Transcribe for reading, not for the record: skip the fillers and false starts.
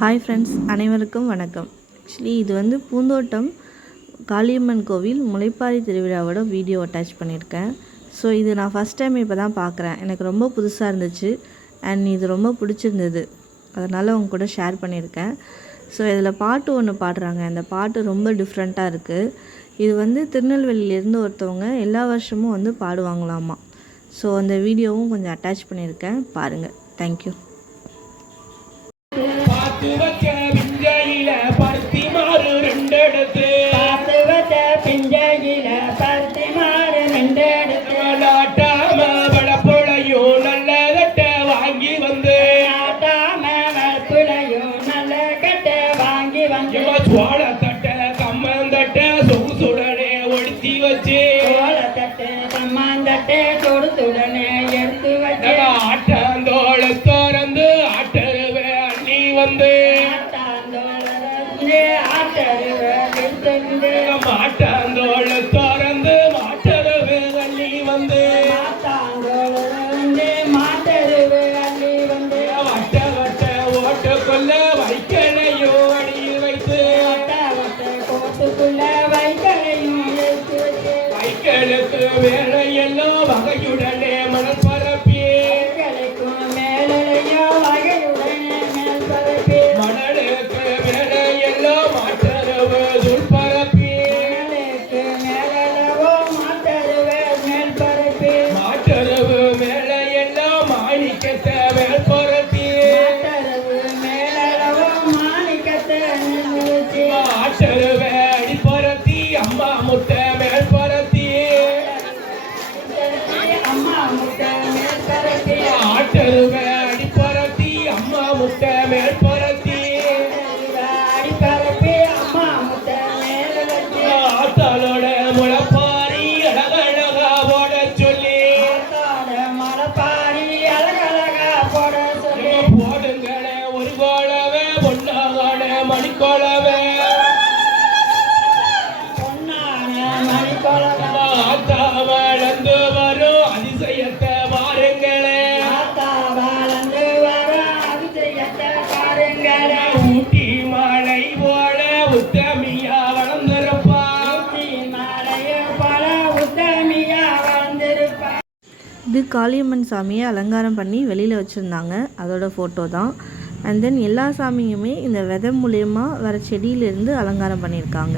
Hi friends, அனைவருக்கும் வணக்கம். Actually இது வந்து பூந்தோட்டம் காளியம்மன் கோவில் முளைப்பாரி திருவிழாவோட வீடியோ அட்டாச் பண்ணியிருக்கேன். ஸோ இது நான் ஃபஸ்ட் டைம் இப்போ தான் பார்க்குறேன். எனக்கு ரொம்ப புதுசாக இருந்துச்சு அண்ட் இது ரொம்ப பிடிச்சிருந்தது. அதனால் அவங்க கூட ஷேர் பண்ணியிருக்கேன். ஸோ இதில் பாட்டு ஒன்று பாடுறாங்க. அந்த பாட்டு ரொம்ப டிஃப்ரெண்ட்டாக இருக்குது. இது வந்து திருநெல்வேலியிலேருந்து ஒருத்தவங்க எல்லா வருஷமும் வந்து பாடுவாங்களாமா. ஸோ அந்த வீடியோவும் கொஞ்சம் அட்டாச் பண்ணியிருக்கேன், பாருங்கள். தேங்க்யூ. தொடுத்துடனே எடுத்து வச்சு ஆட்டாந்தோள திறந்து ஆட்டருவே அண்ணி வந்து மாட்டாந்தோள திறந்து மாட்டருவே அண்ணி வந்து மாட்டருவே அண்ணி வந்து வட்ட வட்ட ஓட்டு கொள்ள வைக்கலையோ அடி வைத்து வட்ட வட்ட கோட்டுக்குள்ள வைக்கலையும் வைக்கலுக்கு வேலையெல்லாம் வகையுடனே மணல் பரப்பி மேலையோ வகையுடனே மேல் பரப்பி மணலுக்கு வேலையெல்லாம் மாற்றரவு துள் பரப்பி மணலுக்கு மேலவோ மாற்றரவு மேல் பரப்பி மாற்றரவு மேலையெல்லாம் மாணிக்கத்தை மேல் பரப்பி மாற்றரவு மேலவோ மாணிக்கத்தை மாற்றரவு அடி பரப்பி அம்மா முட்டை மேல் பரப்பி ஆட்டருவே அடி பரப்பி அம்மா முட்டை மேல் பரப்பி அடி பரப்பி அம்மா முட்டை மேல் வச்சு ஆத்தாளோட முளைப்பாரி அழகழகா போட சொல்லி முளைப்பாரி அழகழகா போட சொல்லி போடுங்களே ஒரு கோலவே பொன்னான மணிக்கோலவே பொன்னான மணிக்கோலவே ஆத்தா வளர்ந்து வரும் அதிசயத்தை பாருங்களே ஊட்டி மலை போல உத்தமியா வளர்ந்திருப்பா இது காளியம்மன் சாமியை அலங்காரம் பண்ணி வெளியில் வச்சுருந்தாங்க. அதோட ஃபோட்டோ தான். அண்ட் தென் எல்லா சாமியுமே இந்த விதை மூலயமா வர செடியிலேருந்து அலங்காரம் பண்ணியிருக்காங்க.